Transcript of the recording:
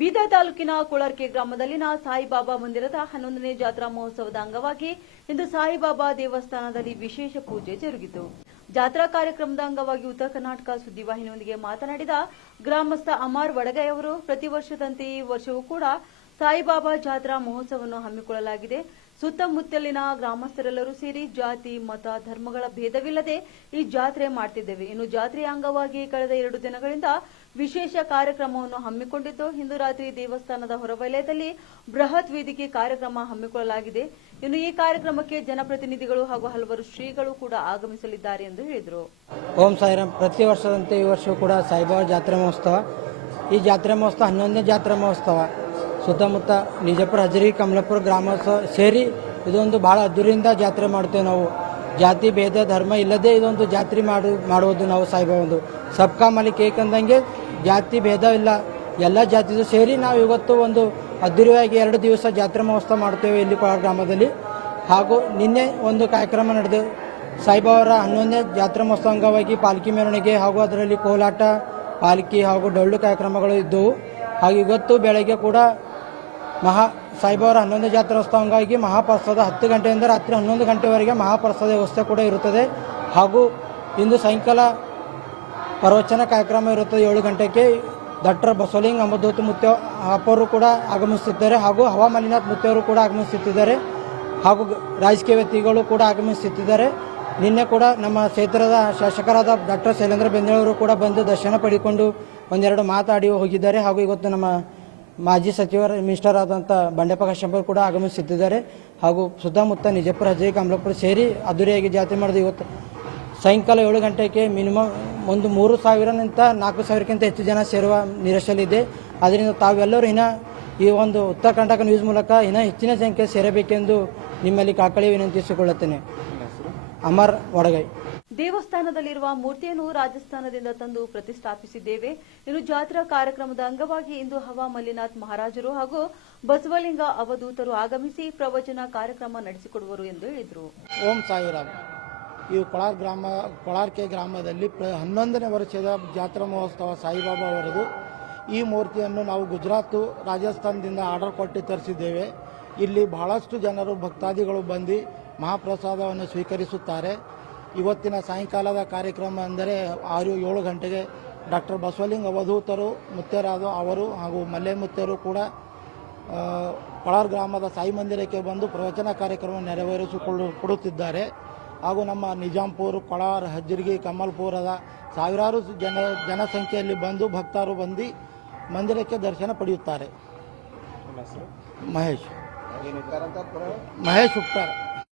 ಬೀದರ್ ತಾಲೂಕಿನ ಕೊಳರ್ಕೆ ಗ್ರಾಮದಲ್ಲಿನ ಸಾಯಿಬಾಬಾ ಮಂದಿರದ 11ನೇ ಜಾತ್ರಾ ಮಹೋತ್ಸವದ ಅಂಗವಾಗಿ ಇಂದು ಸಾಯಿಬಾಬಾ ದೇವಸ್ಥಾನದಲ್ಲಿ ವಿಶೇಷ ಪೂಜೆ ಜರುಗಿತು. ಜಾತ್ರಾ ಕಾರ್ಯಕ್ರಮದ ಅಂಗವಾಗಿ ಉತ್ತರ ಕರ್ನಾಟಕ ಸುದ್ದಿವಾಹಿನಿಯೊಂದಿಗೆ ಮಾತನಾಡಿದ ಗ್ರಾಮಸ್ಥ ಅಮರ್ ವಡಗೈ ಅವರು, ಪ್ರತಿ ವರ್ಷದಂತೆ ಈ ವರ್ಷವೂ ಕೂಡ ಸಾಯಿಬಾಬಾ ಜಾತ್ರಾ ಮಹೋತ್ಸವವನ್ನು ಹಮ್ಮಿಕೊಳ್ಳಲಾಗಿದೆ. ಸುತ್ತಮುತ್ತಲಿನ ಗ್ರಾಮಸ್ಥರೆಲ್ಲರೂ ಸೇರಿ ಜಾತಿ, ಮತ, ಧರ್ಮಗಳ ಭೇದವಿಲ್ಲದೆ ಈ ಜಾತ್ರೆ ಮಾಡ್ತಿದ್ದೇವೆ. ಇನ್ನು ಜಾತ್ರೆಯ ಅಂಗವಾಗಿ ಕಳೆದ 2 ದಿನಗಳಿಂದ ವಿಶೇಷ ಕಾರ್ಯಕ್ರಮವನ್ನು ಹಮ್ಮಿಕೊಂಡಿದ್ದು, ಇಂದು ರಾತ್ರಿ ದೇವಸ್ಥಾನದ ಹೊರವಲಯದಲ್ಲಿ ಬೃಹತ್ ವೇದಿಕೆ ಕಾರ್ಯಕ್ರಮ ಹಮ್ಮಿಕೊಳ್ಳಲಾಗಿದೆ. ಇನ್ನು ಈ ಕಾರ್ಯಕ್ರಮಕ್ಕೆ ಜನಪ್ರತಿನಿಧಿಗಳು ಹಾಗೂ ಹಲವಾರು ಶ್ರೀಗಳು ಕೂಡ ಆಗಮಿಸಲಿದ್ದಾರೆ ಎಂದು ಹೇಳಿದರು. ಓಂ ಸಾಯಿರಾಮ್. ಪ್ರತಿ ವರ್ಷದಂತೆ ಈ ವರ್ಷವೂ ಕೂಡ ಸಾಯಿಬಾಬಾ ಜಾತ್ರಾ ಮಹೋತ್ಸವ. ಈ ಜಾತ್ರಾ ಮಹೋತ್ಸವ 11ನೇ ಜಾತ್ರಾ ಮಹೋತ್ಸವ. ಸುತ್ತಮುತ್ತ ನಿಜಪುರ, ಹಜರಿ, ಕಮಲಾಪುರ ಗ್ರಾಮೋತ್ಸವ ಸೇರಿ ಇದೊಂದು ಭಾಳ ಅದ್ದೂರಿಯಿಂದ ಜಾತ್ರೆ ಮಾಡ್ತೇವೆ ನಾವು. ಜಾತಿ ಭೇದ ಧರ್ಮ ಇಲ್ಲದೆ ಇದೊಂದು ಜಾತ್ರೆ ಮಾಡುವುದು ನಾವು ಸಾಯಿಬಾಬಾಂದು. ಸಬ್ಕಾ ಮಾಲಿಕ್ ಏಕ್ ಅಂದಂಗೆ ಜಾತಿ ಭೇದ ಇಲ್ಲ, ಎಲ್ಲ ಜಾತಿದು ಸೇರಿ ನಾವು ಇವತ್ತು ಒಂದು ಅದ್ದೂರಿಯಾಗಿ 2 ದಿವಸ ಜಾತ್ರಾ ಮಹೋತ್ಸವ ಮಾಡ್ತೇವೆ ಇಲ್ಲಿ ಕೊಳಾರ್ ಗ್ರಾಮದಲ್ಲಿ. ಹಾಗೂ ನಿನ್ನೆ ಒಂದು ಕಾರ್ಯಕ್ರಮ ನಡೆದು ಸಾಯಿಬಾಬಾರ 11ನೇ ಜಾತ್ರಾ ಮಹೋತ್ಸವ ಅಂಗವಾಗಿ ಪಾಲ್ಕಿ ಮೆರವಣಿಗೆ ಹಾಗೂ ಅದರಲ್ಲಿ ಕೋಲಾಟ, ಪಾಲ್ಕಿ ಹಾಗೂ ಡೊಳ್ಳು ಕಾರ್ಯಕ್ರಮಗಳು ಇದ್ದವು. ಹಾಗೂ ಇವತ್ತು ಬೆಳಗ್ಗೆ ಕೂಡ ಸಾಯಿಬಾಬಾರ 11ನೇ ಜಾತ್ರೋತ್ಸವ ಅಂಗವಾಗಿ ಮಹಾಪ್ರಸಾದ 10 ಗಂಟೆಯಿಂದ ರಾತ್ರಿ 11 ಗಂಟೆವರೆಗೆ ಮಹಾಪ್ರಸಾದ ವ್ಯವಸ್ಥೆ ಕೂಡ ಇರುತ್ತದೆ. ಹಾಗೂ ಇಂದು ಸಾಯಂಕಾಲ ಪ್ರವಚನ ಕಾರ್ಯಕ್ರಮ ಇರುತ್ತದೆ 7 ಗಂಟೆಗೆ. ಡಾಕ್ಟರ್ ಬಸವಲಿಂಗ ಅಮದೂತ್ ಮುತ್ಯ ಅಪ್ಪರು ಕೂಡ ಆಗಮಿಸುತ್ತಿದ್ದಾರೆ, ಹಾಗೂ ಹವಾಮಾಲಿನಾಥ್ ಮುತ್ಯವರು ಕೂಡ ಆಗಮಿಸುತ್ತಿದ್ದಾರೆ, ಹಾಗೂ ರಾಜಕೀಯ ವ್ಯಕ್ತಿಗಳು ಕೂಡ ಆಗಮಿಸುತ್ತಿದ್ದಾರೆ. ನಿನ್ನೆ ಕೂಡ ನಮ್ಮ ಕ್ಷೇತ್ರದ ಶಾಸಕರಾದ ಡಾಕ್ಟರ್ ಶೈಲೇಂದ್ರ ಬೆಂದೇಳವರು ಕೂಡ ಬಂದು ದರ್ಶನ ಪಡೆದುಕೊಂಡು ಒಂದೆರಡು ಮಾತಾಡಿ ಹೋಗಿದ್ದಾರೆ. ಹಾಗೂ ಇವತ್ತು ನಮ್ಮ ಮಾಜಿ ಸಚಿವರ ಮಿನಿಸ್ಟರ್ ಆದಂಥ ಬಂಡೆಪ್ಪ ಕಾಶೆಂಪೂರ್ ಕೂಡ ಆಗಮಿಸುತ್ತಿದ್ದಾರೆ. ಹಾಗೂ ಸುತ್ತಮುತ್ತ ನಿಜಪುರ, ಹಜರಿ, ಕಮಲಾಪುರ ಸೇರಿ ಅದ್ದೂರಿಯಾಗಿ ಜಾತ್ರೆ ಮಾಡಿದ ಇವತ್ತು ಸಾಯಂಕಾಲ 7 ಗಂಟೆಗೆ ಮಿನಿಮಮ್ ಒಂದು 3,000ನಿಂದ 4,000ಕ್ಕಿಂತ ಹೆಚ್ಚು ಜನ ಸೇರುವ ನಿರೀಕ್ಷೆಯಲ್ಲಿದೆ. ಅದರಿಂದ ತಾವೆಲ್ಲರೂ ಈ ಒಂದು ಉತ್ತರ ಕರ್ನಾಟಕ ನ್ಯೂಸ್ ಮೂಲಕ ಹೆಚ್ಚಿನ ಸಂಖ್ಯೆ ಸೇರಬೇಕೆಂದು ನಿಮ್ಮಲ್ಲಿ ಕಳಕಳಿ ವಿನಂತಿಸಿಕೊಳ್ಳುತ್ತೇನೆ. ಅಮರ್ ವಡಗೈ. ದೇವಸ್ಥಾನದಲ್ಲಿರುವ ಮೂರ್ತಿಯನ್ನು ರಾಜಸ್ಥಾನದಿಂದ ತಂದು ಪ್ರತಿಷ್ಠಾಪಿಸಿದ್ದೇವೆ. ಇನ್ನು ಜಾತ್ರಾ ಕಾರ್ಯಕ್ರಮದ ಅಂಗವಾಗಿ ಇಂದು ಹವಾಮಲ್ಲಿನಾಥ್ ಮಹಾರಾಜರು ಹಾಗೂ ಬಸವಲಿಂಗ ಅವಧೂತರು ಆಗಮಿಸಿ ಪ್ರವಚನ ಕಾರ್ಯಕ್ರಮ ನಡೆಸಿಕೊಡುವರು ಎಂದು ಹೇಳಿದರು. ಓಂ ಸಾಯಿರಾಮ್. ಈ ಕೊಳಾರ್ಕೆ ಗ್ರಾಮದಲ್ಲಿ 11ನೇ ವರ್ಷದ ಜಾತ್ರಾ ಮಹೋತ್ಸವ ಸಾಯಿಬಾಬಾ ಅವರದು. ಈ ಮೂರ್ತಿಯನ್ನು ನಾವು ಗುಜರಾತ್, ರಾಜಸ್ಥಾನದಿಂದ ಆರ್ಡರ್ ಕೊಟ್ಟು ತರಿಸಿದ್ದೇವೆ. ಇಲ್ಲಿ ಬಹಳಷ್ಟು ಜನರು ಭಕ್ತಾದಿಗಳು ಬಂದು ಮಹಾಪ್ರಸಾದವನ್ನು ಸ್ವೀಕರಿಸುತ್ತಾರೆ. ಇವತ್ತಿನ ಸಾಯಂಕಾಲದ ಕಾರ್ಯಕ್ರಮ ಅಂದರೆ 6-7 ಗಂಟೆಗೆ ಡಾಕ್ಟರ್ ಬಸವಲಿಂಗ ಅವಧೂತರು ಮುತ್ಯರಾದ ಅವರು ಹಾಗೂ ಮಲ್ಲೆ ಮುತ್ಯರು ಕೂಡ ಕೊಳಾರ್ ಗ್ರಾಮದ ಸಾಯಿ ಮಂದಿರಕ್ಕೆ ಬಂದು ಪ್ರವಚನ ಕಾರ್ಯಕ್ರಮ ನೆರವೇರಿಸಿಕೊಡುತ್ತಿದ್ದಾರೆ. ಹಾಗೂ ನಮ್ಮ ನಿಜಾಂಪುರ, ಕೊಳಾರ್, ಹಜರ್ಗಿ, ಕಮಲ್ಪುರದ ಸಾವಿರಾರು ಜನಸಂಖ್ಯೆಯಲ್ಲಿ ಬಂದು ಭಕ್ತರು ಬಂದು ಮಂದಿರಕ್ಕೆ ದರ್ಶನ ಪಡೆಯುತ್ತಾರೆ. ಮಹೇಶ್ ಉಪ್ಪಾರ್.